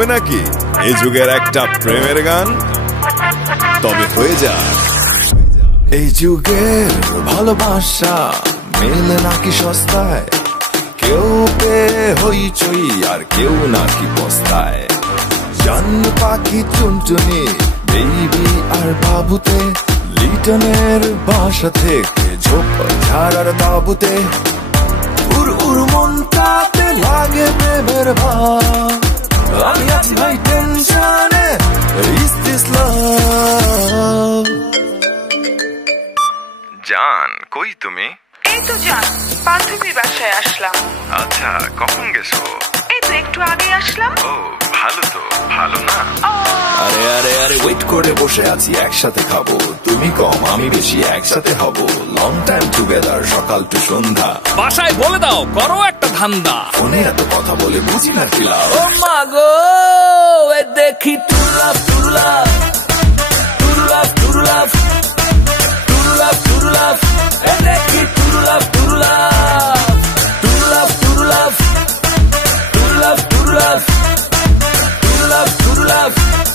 হবে নাকি এই যুগের একটা প্রেমের গান? তবে হয়ে যাক। এই যুগের ভালোবাসা মেলে নাকি সস্তায়, কেউ পেয়ে হইচই আর কেউ নাকি পস্তায়। জান পাখি টুনটুনি বেবি আর বাবুতে, লিটনের বাসা থেকে ঝোপ ঝাড়ার তাবুতে, উর উর মনটাতে লাগে প্রেমের ভাব। আমি আছি ভাই টেনশনে, is this love? জান কই তুমি? এই তো জান, বান্ধবীর বাসায় আসলাম। আচ্ছা, কখন গেছো? এই তো একটু আগে আসলাম। ও ভালো তো, ভালো না? আরে আরে আরে ওয়েট করে বসে আছি, একসাথে খাবো, তুমি কম আমি বেশি, একসাথে হব, লং টাইম টুগেদার, সকাল টু সন্ধ্যা। বাসায় বলে দাও করো একটা ধান্দা, ফোনে এত কথা বলে বুঝি না কি লাভ। ও মা গো এ দেখি টুরলাভ টুরলাভ টুরলাভ টুরলাভ টুরলাভ টুরলাভ, এ দেখি টুরলাভ টুরলাভ টুরলাভ টুরলাভ টুরলাভ টুরলাভ টুরলাভ টুরলাভ,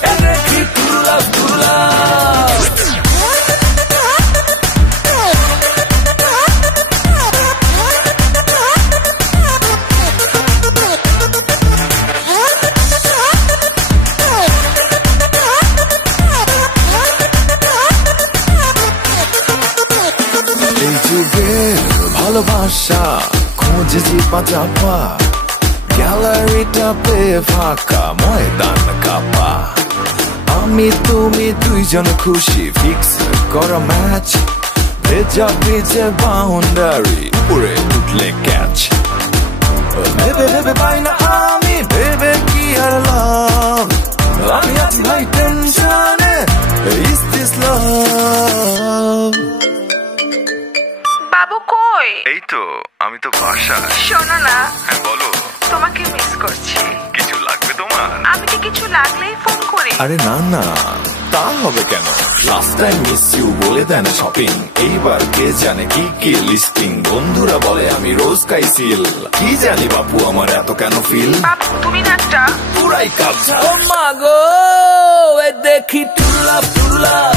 এ দেখি টুরলাভ টুরলাভ। এই যুগের ভালোবাসা খুঁজেছি পাচাপা, গ্যালারিটা পেয়ে ফাঁকা, ময়দান কাপা। আমি তুমি দুইজন খুশি, ফিক্স করা ম্যাচ, ভেজা ভেজে বাউন্ডারি, উপরে উঠলে ক্যাচ। ভেবে ভেবে পাই না আমি, ভেবে কি আর লাভ। আমি আছি ভাই টেনশনে, is this love? বাবু কই? এই তো, আমি তো বাসায়। শোনো না। হ্যাঁ বলো। তোমাকে মিস করছি। কিছু লাগবে তোমার? আমি কি কিছু লাগলেই ফোন করি? আরে না না, তা হবে কেন? লাস্ট টাইম মিস ইউ বলে দেন শপিং, এইবার কে জানে কি কি লিস্টিং। বন্ধুরা বলে আমি রোজ খাই সিল, কি জানি বাপু আমার এত কেন ফিল। বাবু তুমি না একটা পুরাই কাপছা। ও মা গো এ দেখি টুরলাভ টুরলাভ